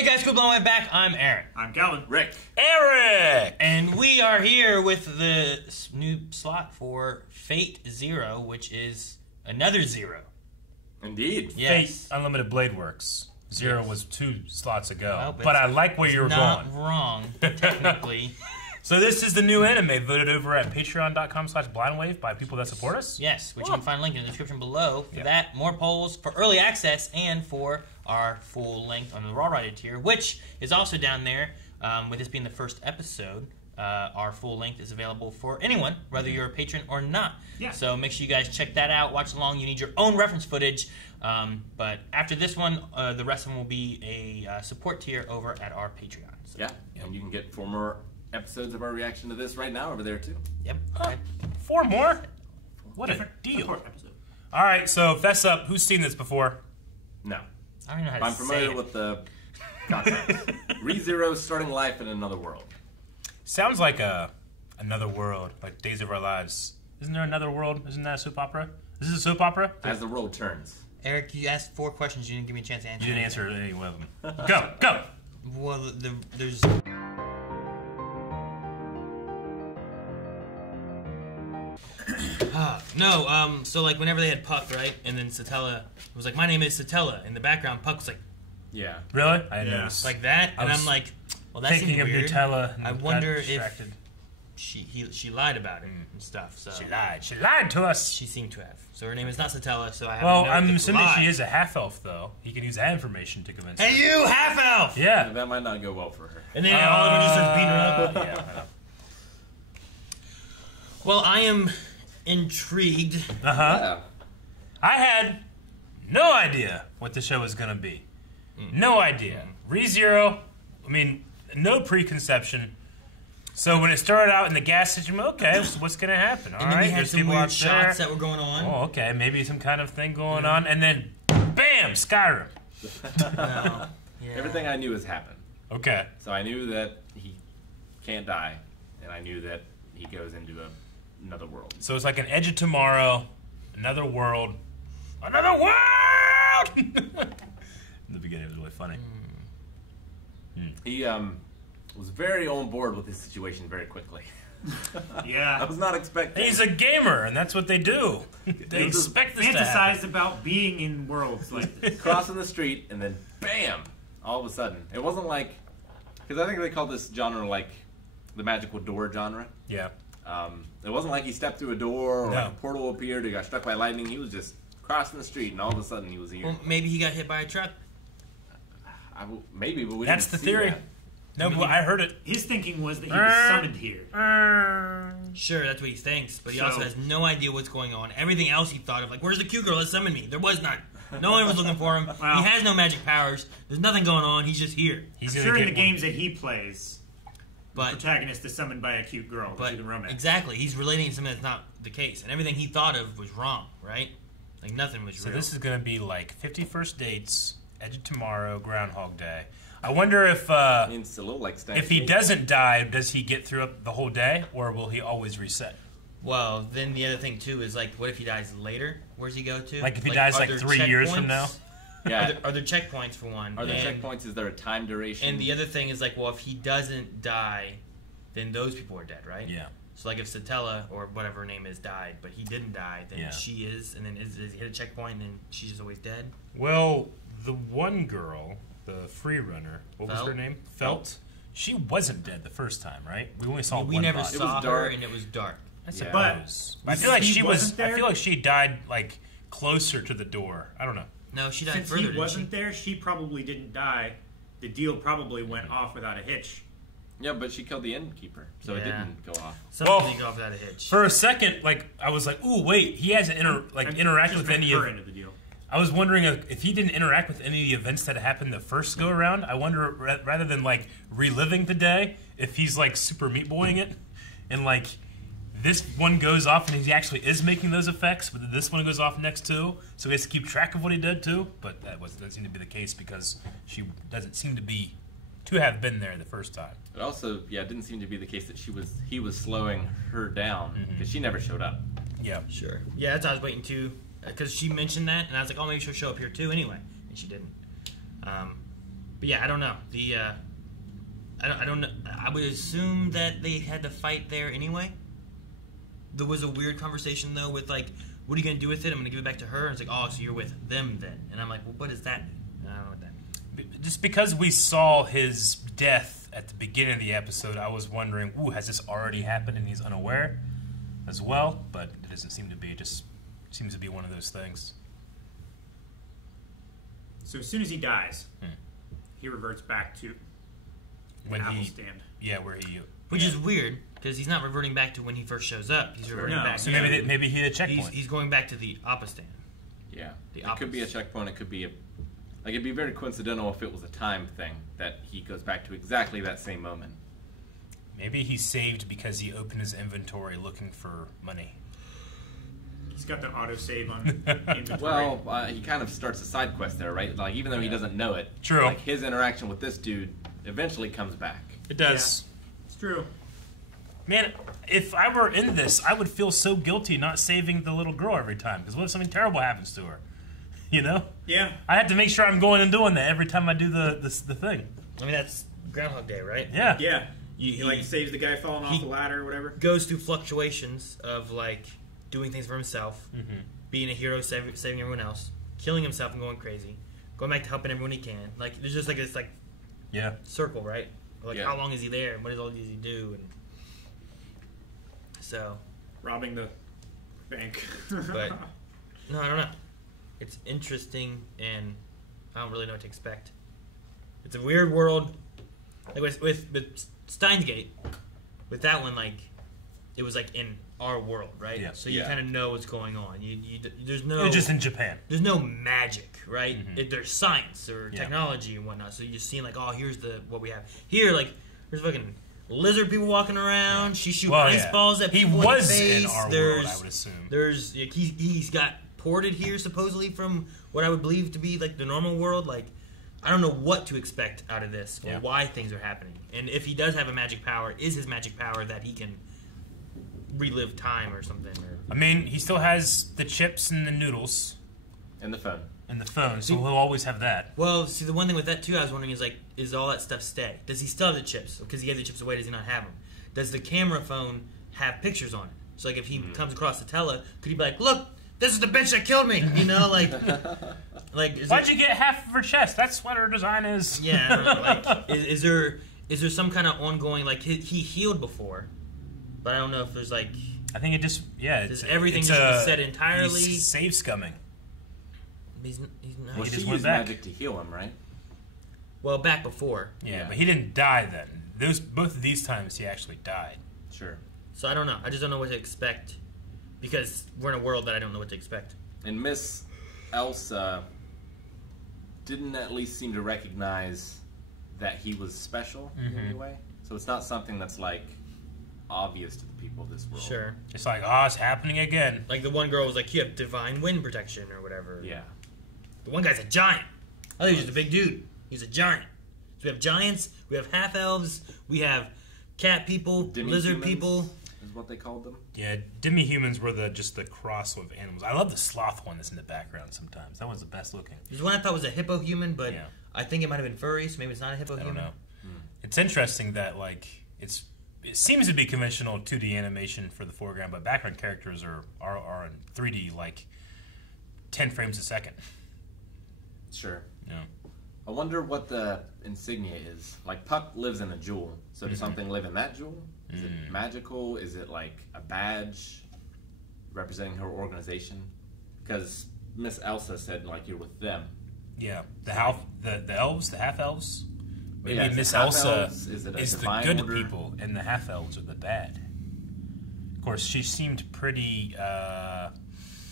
Hey guys, cool blowing back. I'm Aaron. I'm Calvin. Rick. Eric! And we are here with the new slot for Fate Zero, which is another zero. Indeed. Yes. Fate Unlimited Blade Works. Zero Yes. was 2 slots ago. Well, but I like where you were not going. wrong, technically. So this is the new anime voted over at patreon.com/blindwave by people that support us? Yes, which you can find a link in the description below. For Yeah. that, more polls for early access and for our full length on the Raw Rider tier, which is also down there. With this being the first episode, our full length is available for anyone, whether you're a patron or not. Yeah. So make sure you guys check that out, watch along. You need your own reference footage. But after this one, the rest of them will be a support tier over at our Patreon. So, Yeah, and you can get 4 more episodes of our reaction to this right now over there, too. Yep. Huh. 4 more? What a Different deal. support episode. All right, so fess up. Who's seen this before? No. I don't know how to I'm say familiar it. with the concept. ReZero starting life in another world. Sounds like another world, like Days of Our Lives. Isn't there another world? Isn't that a soap opera? Is this a soap opera? As the world turns. Eric, you asked 4 questions. You didn't give me a chance to answer. You didn't anything. answer any one of them. Go, go! Well, there's. No, so like whenever they had Puck, right? And then Satella was like, my name is Satella. In the background, Puck was like Yeah. Really? I didn't Yeah. notice. that. I And was I'm like, well, that's thinking of weird. Nutella. And I got wonder if distracted. she lied about it and stuff. So She lied. She lied to us. She seemed to have. So her name is not Satella, so I have Well, to I'm know assuming lie. she is a half-elf, though. He can use that information to convince Hey, her. you, half-elf! Yeah. That might not go well for her. And then all of them just starts beating her up. Yeah, I know. Well, I am intrigued. Uh-huh. Yeah. I had no idea what the show was going to be. No idea. ReZero, I mean, no preconception. So when it started out in the gas station, okay, so what's going to happen? All And then right, we had there's some people weird out shots there. that were going on. Oh, okay, maybe some kind of thing going on. And then, bam, Skyrim. Yeah. Everything I knew has happened. Okay. So I knew that he can't die, and I knew that he goes into another world. So it's like an Edge of Tomorrow, another world. Another world! In the beginning, it was really funny. He was very on board with his situation very quickly. I Yeah. was not expecting. He's a gamer, and that's what they do. They He just expect this to happen. Fantasize about being in worlds like this. crossing the street, and then bam! All of a sudden, it wasn't like, because I think they call this genre like the magical door genre. Yeah. It wasn't like he stepped through a door or No. like a portal appeared or he got struck by lightning. He was just crossing the street, and all of a sudden he was here. Well, maybe he got hit by a truck. Maybe, but we That's didn't the see theory. that. No, but I heard it. His thinking was that he was summoned here. Sure, that's what he thinks, but he So- also has no idea what's going on. Everything else he thought of, like, where's the cute girl that summoned me? There was none. No one was looking for him. Wow. He has no magic powers. There's nothing going on. He's just here. He's I'm gonna sure in get the one. games that he plays, the But, protagonist is summoned by a cute girl but to the romance. exactly, he's relating to something that's not the case, and everything he thought of was wrong, right? Like nothing was So real. this is going to be like 50 First Dates, Edge of Tomorrow, Groundhog Day. I wonder if I mean, it's a little like Stanley. if he doesn't die, does he get through the whole day, or will he always reset? Well, then the other thing too is like, what if he dies later? Where's he go to? Like if he dies are like there 3 years from checkpoints? now? Yeah. Are there checkpoints for one? Are there And- checkpoints? Is there a time duration? And the other thing is like, well, if he doesn't die, then those people are dead, right? Yeah. So like, if Satella or whatever her name is died, but he didn't die, then Yeah. she is, and then is he hit a checkpoint, and then she's just always dead. Well, the one girl, the free runner, what was Felt? her name? Felt. She wasn't dead the first time, right? We only saw we one never body. It was saw her, dark. and it was dark. I Yeah. suppose. But I But feel like he she was. wasn't there? I feel like she died like closer to the door. I don't know. No, she died Since further. he didn't wasn't there, she probably didn't die. The deal probably went off without a hitch. Yeah, but she killed the innkeeper, so it Yeah. didn't go off. Something Well, didn't go off without a hitch. For a second, like I was like, "Ooh, wait, he hasn't I'm interacted just with meant any her of." end of the deal. I was wondering if he didn't interact with any of the events that happened the first go around. I wonder rather than like reliving the day, if he's like super meat boying it, and like this one goes off and he actually is making those effects, but this one goes off next too, so he has to keep track of what he did too. But that doesn't seem to be the case because she doesn't seem to have been there the first time. It also, yeah, it didn't seem to be the case that he was slowing her down because she never showed up. Yeah. Sure. Yeah, that's what I was waiting to, because she mentioned that, and I was like, oh, maybe she'll show up here too anyway, and she didn't. But yeah, I don't know. I don't know. I would assume that they had to fight there anyway. There was a weird conversation though with like, what are you gonna do with it? I'm gonna give it back to her. And it's like, oh, so you're with them then? And I'm like, well, what does that mean? I don't know what that means. Just because we saw his death at the beginning of the episode, I was wondering, ooh, has this already happened and he's unaware as well? But it doesn't seem to be. It just seems to be one of those things. So as soon as he dies, he reverts back to the apple stand. Yeah, where he... Which is weird, because he's not reverting back to when he first shows up. He's reverting back. So maybe he had a checkpoint. He's going back to the Appa stand. Yeah. It could be a checkpoint. It could be it'd be very coincidental if it was a time thing that he goes back to exactly that same moment. Maybe he saved because he opened his inventory looking for money. He's got the autosave on inventory. Well, he kind of starts a side quest there, right? Like, even though he doesn't know it. True. Like, his interaction with this dude eventually comes back. It does. Yeah, it's true. Man, if I were in this, I would feel so guilty not saving the little girl every time. Because what if something terrible happens to her? You know? Yeah. I have to make sure I'm going and doing that every time I do the thing. I mean, that's Groundhog Day, right? Yeah. Yeah. He He like saves the guy falling off the ladder or whatever. goes through fluctuations of like doing things for himself, being a hero, saving everyone else, killing himself and going crazy, going back to helping everyone he can. Like there's just like this like Yeah. circle, right? Like Yeah. how long is he there? And what does he do? And so, Robbing the bank. but no, I don't know. It's interesting, and I don't really know what to expect. It's a weird world. Like with Steins Gate, with that one, like it was like in our world, right? Yeah. So you Yeah. kind of know what's going on. There's no It's just in Japan. there's no magic, right? Mm-hmm. There's science or Yeah. technology and whatnot. So you're just seeing like, oh, here's what we have here. Like there's fucking lizard people walking around. She shoots ice balls at he people was in the face. in our there's, world, I would assume. There's like, he's got ported here supposedly from what I would believe to be like the normal world. Like I don't know what to expect out of this or why things are happening. And if he does have a magic power, is his magic power that he can relive time or something? Or, I mean, he still has the chips and the noodles And the phone. and the phone, so he'll always have that. well, see, the one thing with that too, I was wondering is like, is all that stuff stay? Does he still have the chips? Because he gave the chips away, does he not have them? Does the camera phone have pictures on it? So like, if he comes across the tele, could he be like, "Look, this is the bitch that killed me"? You know, like, Why'd you get half of her chest? That's what her design is. Yeah, I don't know. Like, is there some kind of ongoing like he healed before, but I don't know if there's like. I think it just Does everything just be set entirely? He's save scumming. He's not. Well, He she just went used back. magic to heal him, right? Well, back before. Yeah, but he didn't die then. Both of these times he actually died. Sure. So I don't know. I just don't know what to expect because we're in a world that I don't know what to expect. And Miss Elsa didn't at least seem to recognize that he was special in any way. So it's not something that's like obvious to the people of this world. Sure. It's like, oh, it's happening again. Like the one girl was like, "You have divine wind protection" or whatever. Yeah. The one guy's a giant. I think he's just a big dude. He's a giant. So we have giants. We have half elves. We have cat people, lizard Demi-humans people. is what they called them. Yeah, demi-humans were just the cross of animals. I love the sloth one that's in the background sometimes. That was the best looking. There's one I thought was a hippo human, but Yeah. I think it might have been furry, so maybe it's not a hippo I human. don't know. It's interesting that like it seems to be conventional 2D animation for the foreground, but background characters are in 3D like 10 frames a second. Sure. Yeah. I wonder what the insignia is. Like, Puck lives in a jewel. So does something live in that jewel? Is it magical? Is it like a badge representing her organization? Because Miss Elsa said, like, you're with them. Yeah. The elves, the half elves. Maybe Yeah, is it Miss half Elsa elves? Is it a is the divine good order? people, and the half elves are the bad. Of course, she seemed pretty.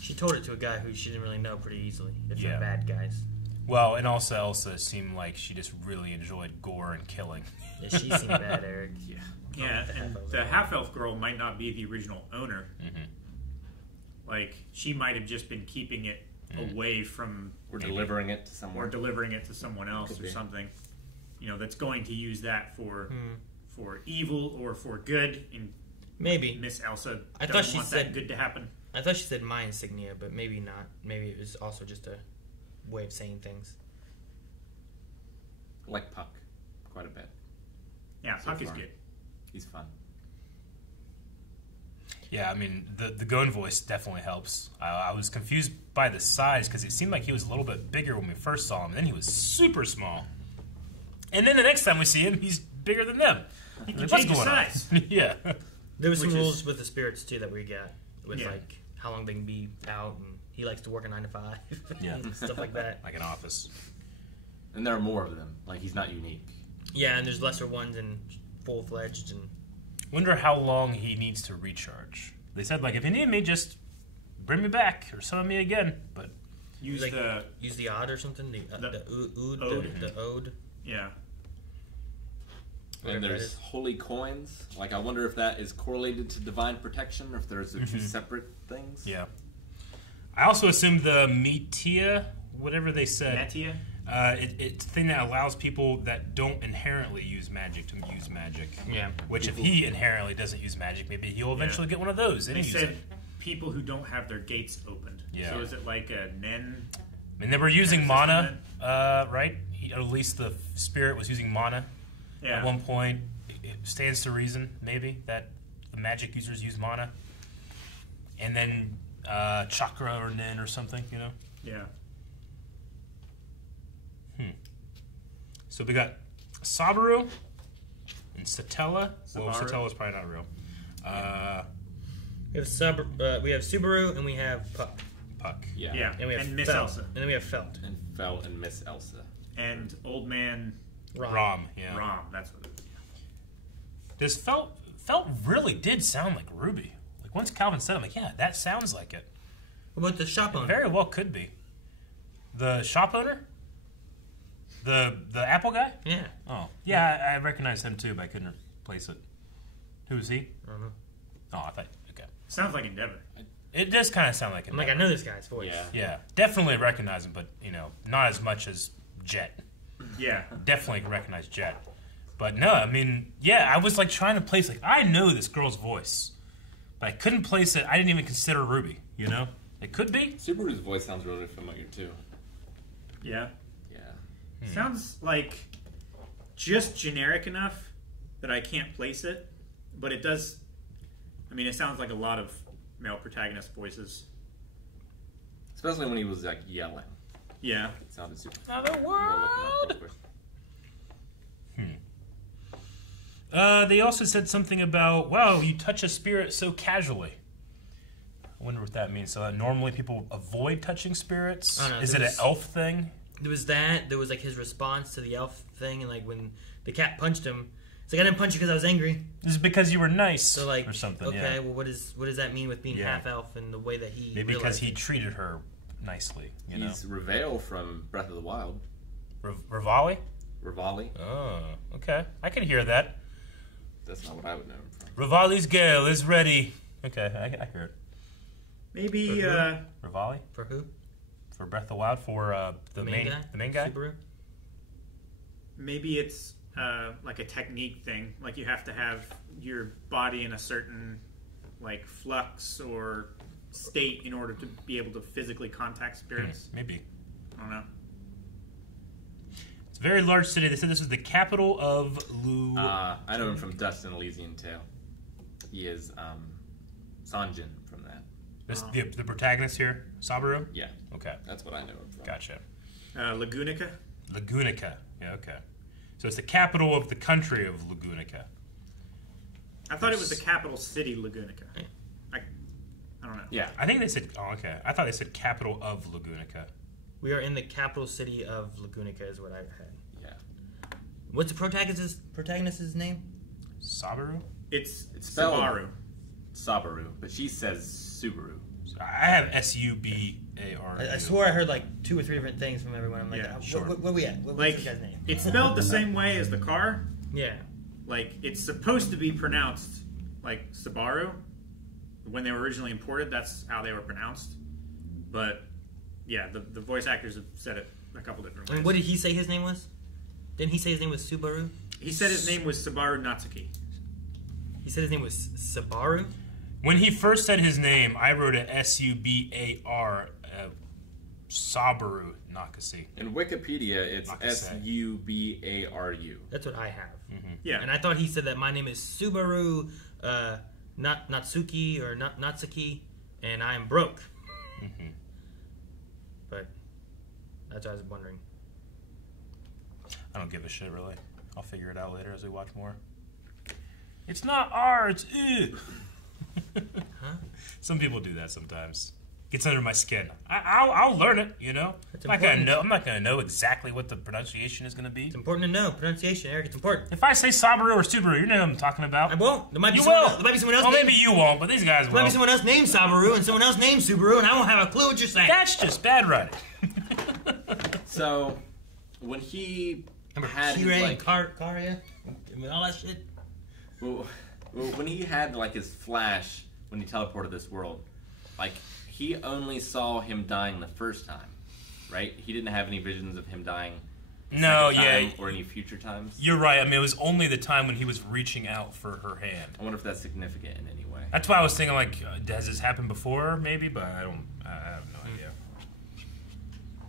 She told it to a guy who she didn't really know pretty easily. If Yeah. they're bad guys. Well, and also Elsa seemed like she just really enjoyed gore and killing. Yeah, she seemed bad, Eric. Yeah. Yeah, the and half-elf. the half-elf girl might not be the original owner. Like, she might have just been keeping it away from, We're delivering it to or someone. delivering it to someone else Could or be. something. You know, that's going to use that for evil or for good. And Maybe. Miss Elsa I doesn't thought she want said- that good to happen. I thought she said my insignia, but maybe not. Maybe it was also just a way of saying things. I like Puck quite a bit. Yeah, So Puck is far. good. He's fun. Yeah, I mean, the Gon voice definitely helps. I was confused by the size because it seemed like he was a little bit bigger when we first saw him, and then he was super small. And then the next time we see him, he's bigger than them. He can What's change his going on? size. Yeah. There was some Which is- rules with the spirits too that we got with Yeah. like how long they can be out, and he likes to work a 9 to 5, Yeah. and stuff like that. Like an office. And there are more of them. Like, he's not unique. Yeah, and there's lesser ones and full fledged, and Wonder how long he needs to recharge. They said, like, if you need me, just bring me back or summon me again. But Use like, the use the odd or something. The ood, ode. the ode. yeah. And Whatever that there's is. holy coins. Like, I wonder if that is correlated to divine protection, or if there's two separate things. yeah. I also assumed the Metia, whatever they said. Metia. It's a thing that allows people that don't inherently use magic to use magic. Yeah. Which, if he inherently doesn't use magic, maybe he'll eventually get one of those and They use said it. people who don't have their gates opened. Yeah. So is it like a Nen? And they were using System mana, right? Or at least the spirit was using mana Yeah. at one point. It stands to reason, maybe, that the magic users use mana. And then chakra or nin or something, you know? Yeah. So we got Sabaru and Satella. Well, Sabaru. Satella's probably not real. We have Subaru and we have Puck, Puck. Yeah. Yeah. and we have And Miss Felt. Elsa. and then we have Felt. And Fel and Miss Elsa. And Old Man Rom, yeah. Rom. That's what it is. Does Felt really did sound like Ruby. Like, once Calvin said it, I'm like, yeah, that sounds like it. What about the shop owner? Very well could be. The shop owner? The Apple guy? Yeah. Oh. Yeah, I recognize him too, but I couldn't place it. Who is he? I don't know. Oh, I thought, okay. Sounds like Endeavor. It does kind of sound like him. I'm like, I know this guy's voice. Yeah. Yeah, definitely recognize him, but, you know, not as much as Jet. Yeah. Definitely recognize Jet. But no, I mean, yeah, I was like trying to place, like, I know this girl's voice, but I couldn't place it. I didn't even consider Ruby, you know? It could be. Subaru's voice sounds really familiar, too. Yeah. Yeah. Sounds like just generic enough that I can't place it, but it does. I mean, it sounds like a lot of male protagonist voices. Especially when he was, like, yelling. Yeah. It sounded super. Another We'll look him up world. real quick. They also said something about, wow, you touch a spirit so casually. I wonder what that means. So normally people avoid touching spirits? I don't know, Is it an there's- elf thing? There was that. There was like his response to the elf thing, and like when the cat punched him, it's like I didn't punch you because I was angry. This is because you were nice So like, or something, okay, yeah. well, what does that mean with being Yeah. half elf and the way that he? Maybe because realized he it? treated her nicely, you know? He's Revale from Breath of the Wild. Rivali? Rivali. Oh, okay. I can hear that. That's not what I would know him from. Rivali's gale is ready. Okay, I hear it. Maybe. Rivali? For who? For Breath of the Wild? For the main guy? Subaru. Maybe it's like a technique thing. Like you have to have your body in a certain like flux or state in order to be able to physically contact spirits. Maybe. I don't know. It's a very large city. They said this was the capital of I know him from Dust and Elysian Tale. He is Sanjin from that. the protagonist here, Sabaru? Yeah, Okay, that's what I know him from. gotcha. Lagunica. Lagunica. Yeah, okay. So it's the capital of the country of Lagunica. I thought it was the capital city, Lagunica. I don't know. Yeah, I think they said, oh, okay. I thought they said capital of Lagunica. We are in the capital city of Lagunica, is what I've had. yeah. What's the protagonist's name? Sabaru? It's spelled- Subaru. Sabaru, but she says Subaru. I have Subaru. I swore I heard like 2 or 3 different things from everyone. I'm like, Yeah, sure. What we at? What's Like this guy's name? it's spelled the same way as the car. Yeah. Like it's supposed to be pronounced like Subaru. When they were originally imported, that's how they were pronounced. But yeah, the voice actors have said it a couple different ways. And what did he say his name was? Didn't he say his name was Subaru? He said his name was Subaru Natsuki. He said his name was Sabaru? When he first said his name, I wrote a Subar. Sabaru Nakase. In Wikipedia, it's Nakase. Subaru. That's what I have. Yeah. And I thought he said that my name is Subaru Natsuki or Natsuki, and I am broke. But that's what I was wondering. I don't give a shit, really. I'll figure it out later as we watch more. It's not R, it's I. Huh? Some people do that sometimes. Gets under my skin. I'll learn it, you know. It's I'm not important. gonna know exactly what the pronunciation is gonna be. It's important to know pronunciation, Eric. It's important. If I say Sabaru or Subaru, you know what I'm talking about. I won't. There might be You someone will. else. There might be someone else. Well, named, maybe you won't, but these guys there will. might be someone else named Sabaru and someone else named Subaru, and I won't have a clue what you're saying. That's just bad writing. So, when he Remember had his, Kirei like, and Karya and all that shit. well, when he had like his flash when he teleported this world, like he only saw him dying the first time, right? He didn't have any visions of him dying. the No, second yeah. time or any future times. You're right. I mean, it was only the time when he was reaching out for her hand. I wonder if that's significant in any way. That's why I was thinking, like, has this happened before? Maybe, but I have no idea.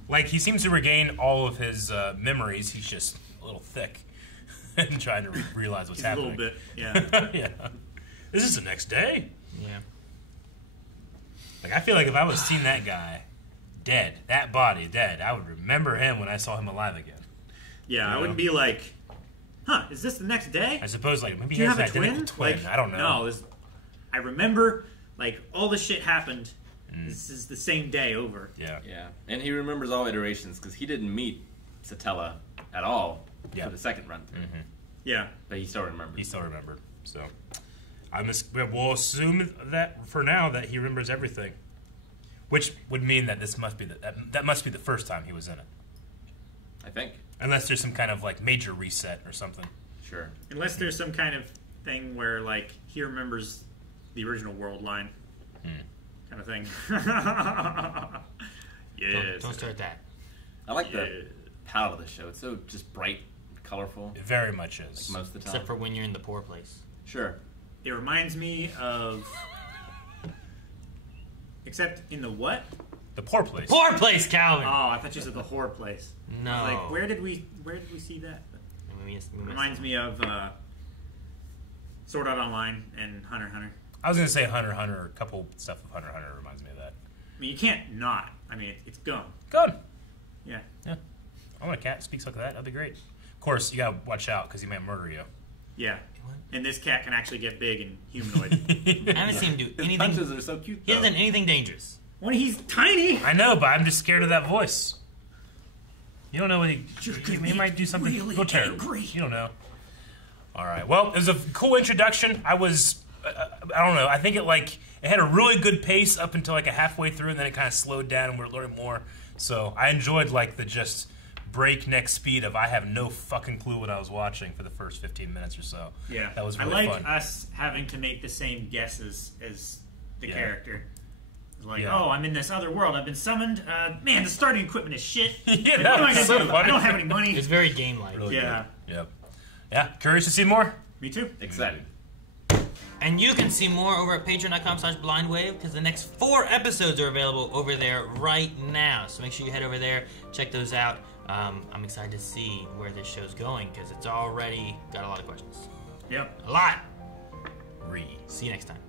Like, he seems to regain all of his memories. He's just a little thick and trying to realize what's He's a happening. little bit, yeah. Yeah. Is this the next day? Yeah. Like, I feel like if I was seeing that guy dead, that body dead, I would remember him when I saw him alive again. Yeah, I know? wouldn't be like, huh, is this the next day? I suppose, like, maybe Do he you has have an a identical twin? twin. Like, I don't know. No, I remember, like, all the shit happened. Mm. This is the same day over. Yeah. Yeah, and he remembers all iterations because he didn't meet Satella at all Yeah. for the second run through, Yeah. but he still remembers. He still remembered. So, we'll assume that for now that he remembers everything, which would mean that this must be that must be the first time he was in it, I think. unless there's some kind of like major reset or something. Sure. Unless there's some kind of thing where, like, he remembers the original world line. Kind of thing. Yes. Don't start that. I like Yeah. the palette of the show. It's so just bright, colorful, It very much is. most of the time. Except for when you're in the poor place. Sure. It reminds me of... Except in the what? The poor place. Poor place, Calvin. Oh, I thought you said the horror place. No. I was like, where did we see that? Reminds me of Sword Art Online and Hunter x Hunter. I was gonna say Hunter x Hunter. A couple stuff of Hunter x Hunter reminds me of that. I mean, you can't not. I mean, it's gum. Good. Yeah. Yeah. I want a cat speaks like that. That'd be great. Of course, you gotta watch out because he might murder you. Yeah. And this cat can actually get big and humanoid. I haven't seen him do His anything. punches are so cute, He though. hasn't done anything dangerous. when he's tiny. I know, but I'm just scared of that voice. You don't know what he might do something really real terrible. angry. You don't know. All right. Well, it was a cool introduction. I was, I don't know. I think it had a really good pace up until like a halfway through, and then it kind of slowed down, and we're learning more. So I enjoyed like the just breakneck speed of I have no fucking clue what I was watching for the first 15 minutes or so. Yeah. That was I really like fun. us having to make the same guesses as the Yeah. character. It's like, Yeah. oh, I'm in this other world. I've been summoned. Man, the starting equipment is shit. Yeah, Like, what that am I was gonna so do? I funny. don't have any money. It's very game-like. Really Yeah. good. Yep. Yeah. Curious to see more? Me too. Excited. And you can see more over at patreon.com/blindwave because the next 4 episodes are available over there right now. So make sure you head over there, check those out. I'm excited to see where this show's going because it's already got a lot of questions. Yep. A lot. Re. See you next time.